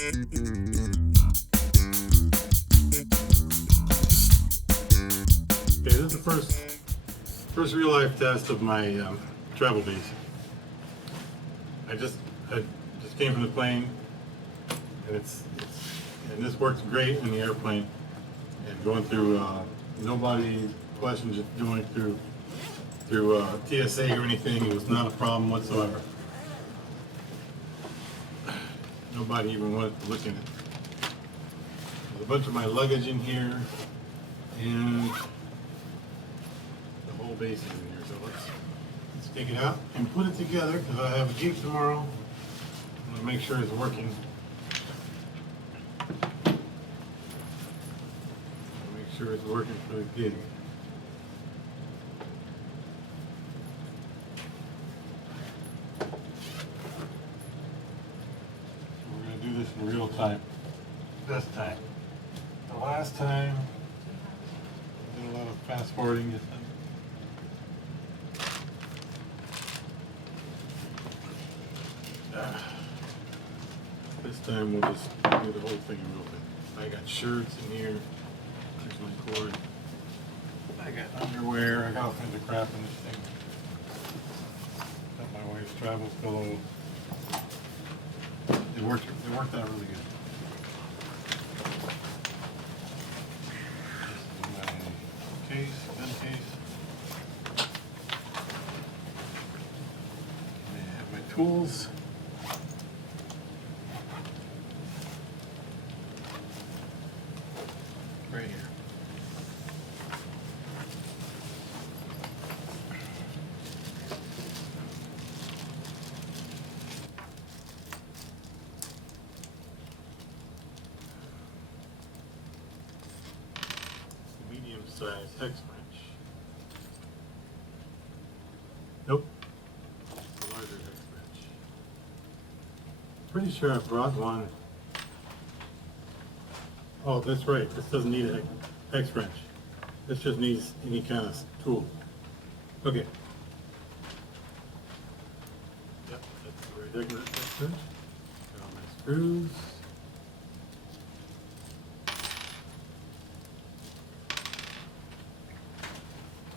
this is the first real life test of my travel bees. I just came from the plane, and and this works great in the airplane. And going through nobody questions it going through TSA or anything. It was not a problem whatsoever. Nobody even wanted to look in it. There's a bunch of my luggage in here, and the whole base is in here. So let's take it out and put it together because I have a gig tomorrow. I'm gonna make sure it's working. Make sure it's working for the gig. This in real time. This time. The last time, I did a lot of fast forwarding. This time we'll just do the whole thing real quick. I got shirts in here. Here's my cord. I got underwear. I got all kinds of crap in this thing. Got my wife's travel pillow. It worked out really good. This is my gun case. I have my tools. Right here. Size hex wrench. Nope. It's a larger hex wrench. Pretty sure I brought one. Oh, that's right. This doesn't need a hex wrench. This just needs any kind of tool. Okay. Yep, that's the very regular hex wrench. Got all my screws.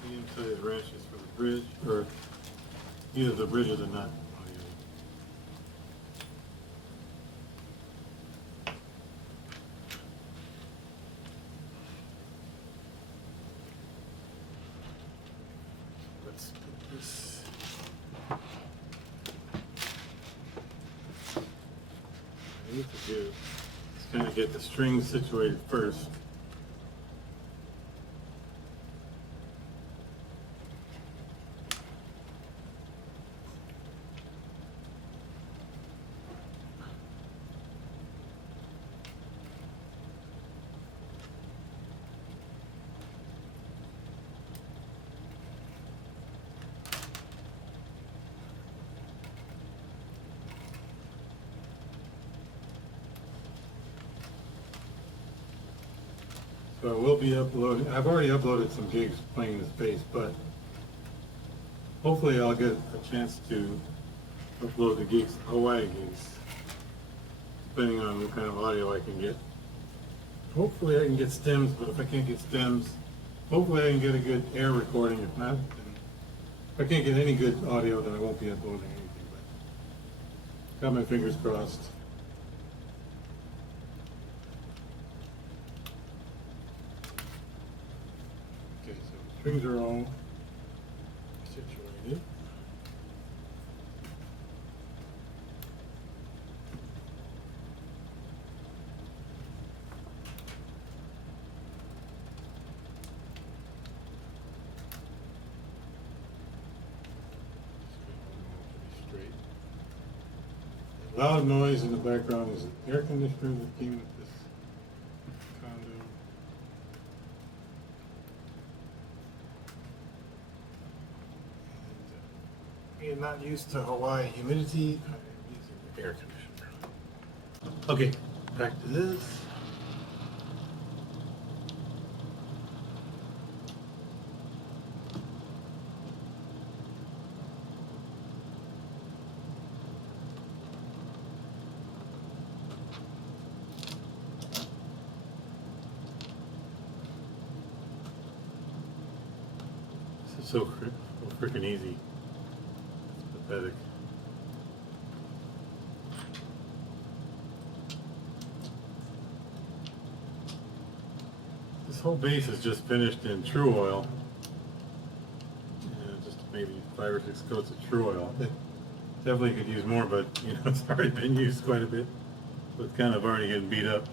Medium-sized wrenches for the bridge, or either the bridge or the nut. Let's put this. What I need to do is kind of get the strings situated first. So I will be uploading, I've already uploaded some gigs playing this bass, but hopefully I'll get a chance to upload the gigs, Hawaii gigs, depending on what kind of audio I can get. Hopefully I can get stems, but if I can't get stems, hopefully I can get a good air recording. If not, then if I can't get any good audio, then I won't be uploading anything, but got my fingers crossed. Strings are all situated. Straight. Loud noise in the background is an air conditioner that came with this condo. Being not used to Hawaii humidity, I'm using the air conditioner. Okay, back to this. It's so freaking easy. It's pathetic. This whole base is just finished in True Oil. Just maybe 5 or 6 coats of True Oil. It definitely could use more, but you know it's already been used quite a bit. So it's kind of already getting beat up.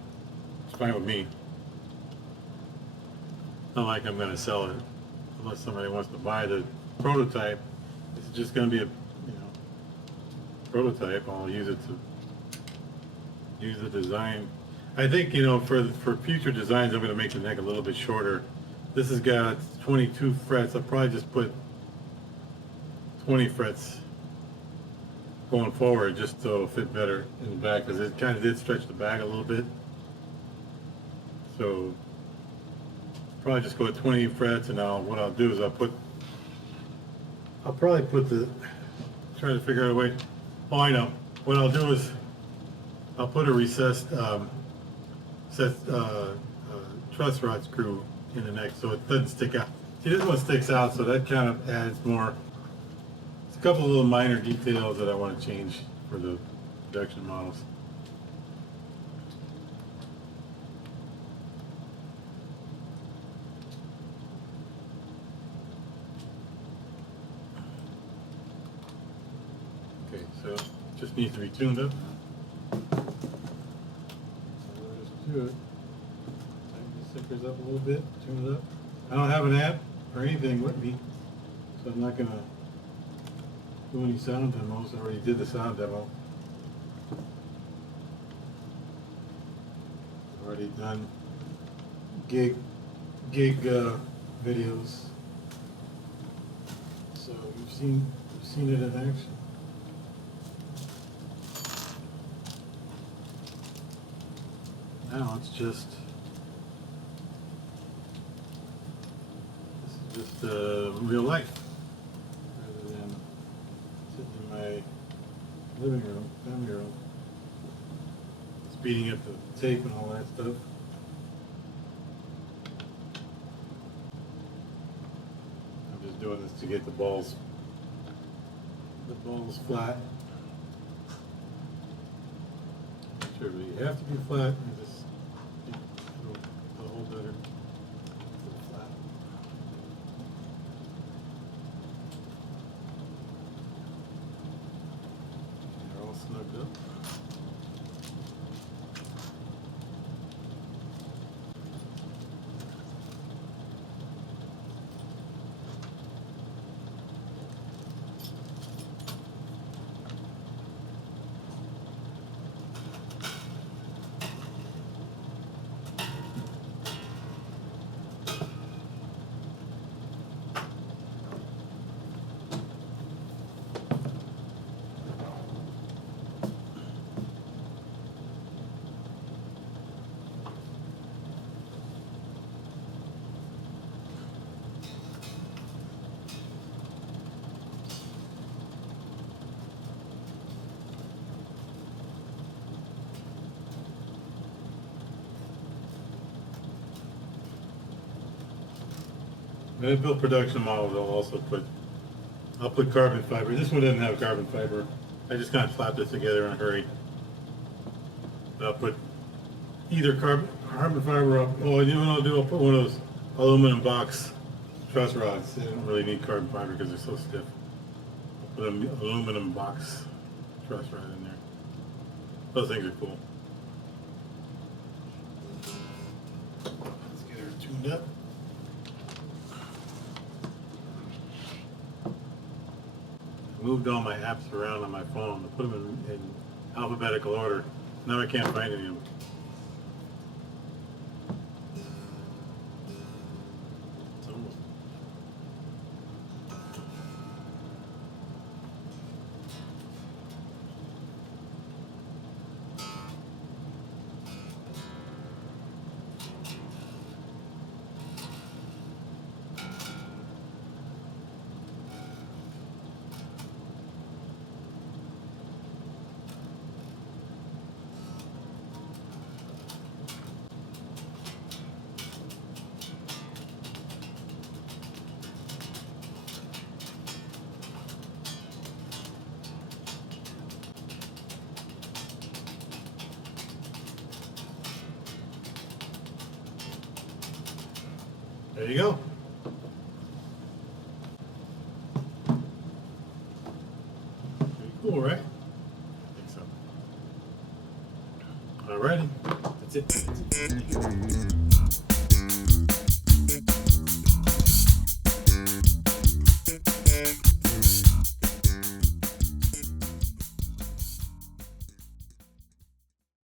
It's fine with me. Not like I'm going to sell it unless somebody wants to buy the prototype. This is just going to be a prototype. I'll use it to use the design. I think for future designs I'm going to make the neck a little bit shorter. This has got 22 frets. I'll probably just put 20 frets going forward just so it'll fit better in the back, because it kind of did stretch the back a little bit. So probably just go with 20 frets, and what I'll do is I'll probably put try to figure out a way. Oh, I know. What I'll do is I'll put a recessed truss rod screw in the neck so it doesn't stick out. See, this one sticks out, so that kind of adds more. It's a couple of little minor details that I want to change for the production models. Okay, so it just needs to be tuned up. So we'll just do it. Tighten the stickers up a little bit, tune it up. I don't have an app or anything with me, so I'm not going to do any sound demos. I already did the sound demo. I've already done gig videos, so you've seen it in action. Now it's just real life, rather than sitting in my living room, family room, speeding up the tape and all that stuff. I'm just doing this to get the balls flat. Not sure, but you have to be flat. It'll hold better. Flat. They're all snugged up. When I build production models, I'll put carbon fiber. This one doesn't have carbon fiber. I just kind of slapped it together in a hurry. But I'll put either carbon fiber up. Oh, you know what I'll do? I'll put one of those aluminum box truss rods. They don't really need carbon fiber because they're so stiff. I'll put an aluminum box truss rod in there. Those things are cool. Let's get her tuned up. Moved all my apps around on my phone. I put them in alphabetical order. Now I can't find any of them. It's almost. There you go. Pretty cool, right? I think so. Alrighty. That's it.